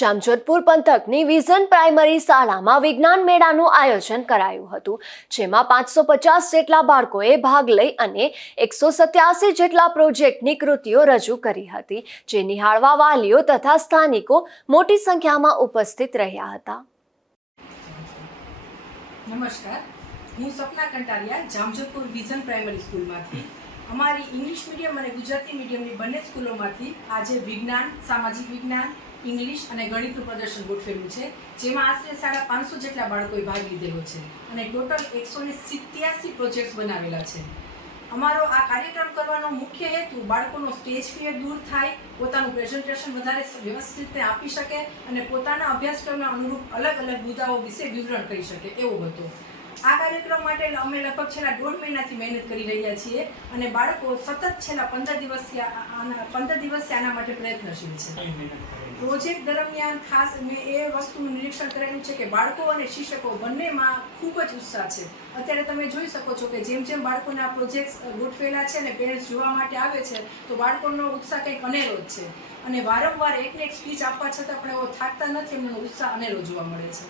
Jamjodhpur પંથકની vision primary શાળામાં વિજ્ઞાન મેળાનું આયોજન કરાયું હતું, જેમાં 550 જેટલા બાળકોએ ભાગ લઈ અને 187 જેટલા પ્રોજેક્ટની કૃતિઓ રજૂ કરી હતી, જે નિહાળવા વાલીઓ તથા સ્થાનિકો મોટી સંખ્યામાં ઉપસ્થિત રહ્યા હતા. નમસ્કાર, હું સપના કંટારિયા જામજોધપુર વિઝન પ્રાઇમરી સ્કૂલમાંથી અમારી ઇંગ્લિશ મીડિયમ અને ગુજરાતી મીડિયમની બંને સ્કૂલોમાંથી આજે વિજ્ઞાન, સામાજિક વિજ્ઞાન, ઇંગ્લિશ અને ગણિતનું પ્રદર્શન ગોઠવેલું છે, જેમાં આશરે 550 જેટલા બાળકોએ ભાગ લીધેલો છે અને ટોટલ 187 પ્રોજેક્ટ્સ બનાવેલા છે. અમારો આ કાર્યક્રમ કરવાનો મુખ્ય હેતુ બાળકોનો સ્ટેજ ફિયર દૂર થાય, પોતાનું પ્રેઝન્ટેશન વધારે વ્યવસ્થિત રીતે આપી શકે અને પોતાના અભ્યાસક્રમના અનુરૂપ અલગ અલગ મુદ્દાઓ વિશે વિવરણ કરી શકે એવો હતો. આ કાર્યક્રમ માટે અમે લગભગ છેલ્લા 1.5 મહિનાથી મહેનત કરી રહ્યા છીએ અને બાળકો સતત છેલ્લા 15 દિવસથી આના માટે પ્રયત્નશીલ છે. પ્રોજેક્ટ દરમિયાન ખાસ મેં એ વસ્તુનું નિરીક્ષણ કરેલું છે કે બાળકો અને શિક્ષકો બંનેમાં ખૂબ જ ઉત્સાહ છે. અત્યારે તમે જોઈ શકો છો કે જેમ જેમ બાળકોના પ્રોજેક્ટ્સ ગોઠવેલા છે અને પેરેન્ટ્સ જોવા માટે આવે છે તો બાળકોનો ઉત્સાહ કંઈક અનેરો જ છે અને વારંવાર એકને એક સ્પીચ આપવા છતાં પણ એવો થાકતા નથી, એમનો ઉત્સાહ અનેરો જોવા મળે છે.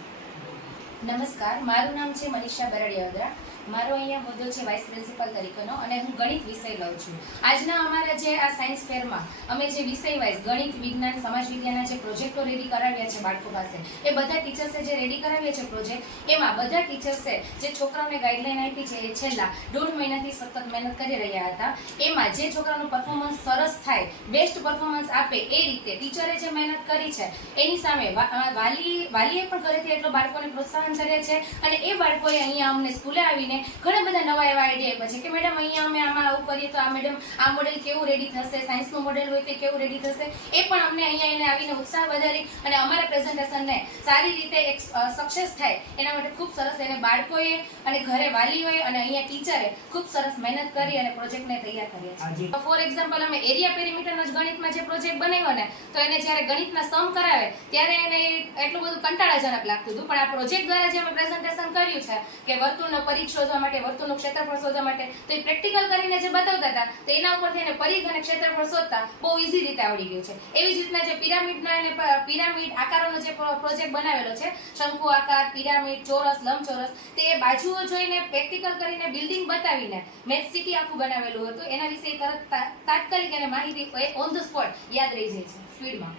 નમસ્કાર, મારું નામ છે મનીષા બરડિયા. મારો અહીંયા હોદ્દો છે વાઇસ પ્રિન્સિપલ તરીકેનો અને હું ગણિત વિષય લઉં છું. આજના અમારા જે આ સાયન્સ ફેરમાં અમે જે વિષય વાઇઝ ગણિત, વિજ્ઞાન, સમાજ વિદ્યાના જે પ્રોજેક્ટો રેડી કરાવ્યા છે બાળકો પાસે, એ બધા ટીચર્સે જે રેડી કરાવ્યા છે પ્રોજેક્ટ, એમાં બધા ટીચર્સે જે છોકરાઓને ગાઈડલાઈન આપી છે એ છેલ્લા 1.5 મહિનાથી સતત મહેનત કરી રહ્યા હતા. એમાં જે છોકરાનું પરફોર્મન્સ સરસ થાય, બેસ્ટ પરફોર્મન્સ આપે એ રીતે ટીચરે જે મહેનત કરી છે એની સામે વાલીએ પણ ઘરેથી એટલો બાળકોને પ્રોત્સાહન કર્યા છે અને એ બાળકોએ અહીંયા અમને સ્કૂલે આવીને ઘણા બધા નવા એવા આઈડિયા આપ્યા છે કે મેડમ અહીંયા અમે આમાં આવું કરીએ તો આ મેડમ આ મોડેલ કેવું રેડી થશે, સાયન્સનું મોડેલ હોય તે કેવું રેડી થશે, એ પણ અમને અહીંયા એને આવીને ઉત્સાહ વધારી અને અમારા પ્રેઝન્ટેશનને સારી રીતે એક સક્સેસ થાય એના માટે ખૂબ સરસ એને બાળકોએ અને ઘરે વાલીઓએ અને અહીંયા ટીચરે ખૂબ સરસ મહેનત કરી અને પ્રોજેક્ટને તૈયાર કર્યા છે. ફોર એક્ઝામ્પલ, અમે એરિયા પેરીમીટરનો જ ગણિતમાં જે પ્રોજેક્ટ બનાવ્યો ને તો એને જ્યારે ગણિતના સમ કરાવે ત્યારે એને એટલું બધું કંટાળાજનક લાગતું હતું, પણ આ પ્રોજેક્ટ દ્વારા જે અમે પ્રેઝન્ટેશન કર્યું છે કે વર્તુળનો પરિઘ શોધવા માટે, વર્તુળનું ક્ષેત્રફળ શોધવા માટે, તો એ પ્રેક્ટિકલ કરીને જે બતાવતા હતા તો એના ઉપરથી એને પરિઘ અને ક્ષેત્રફળ શોધતા બહુ ઇઝી રીતે આવડી ગયું છે. એવી જ રીતના જે પિરામિડ આકારોનો જે પ્રોજેક્ટ બનાવેલો છે, શંકુ આકાર, પિરામિડ, ચોરસ, લંબચોરસ, તે બાજુઓ જોઈને પ્રેક્ટિકલ કરીને બિલ્ડિંગ બતાવીને મેથ સિટી આખું બનાવેલું હતું. એના વિશે તરત તાત્કાલિક એને માહિતી ઓન ધ સ્પોટ યાદ રહી જાય છે સ્પીડમાં.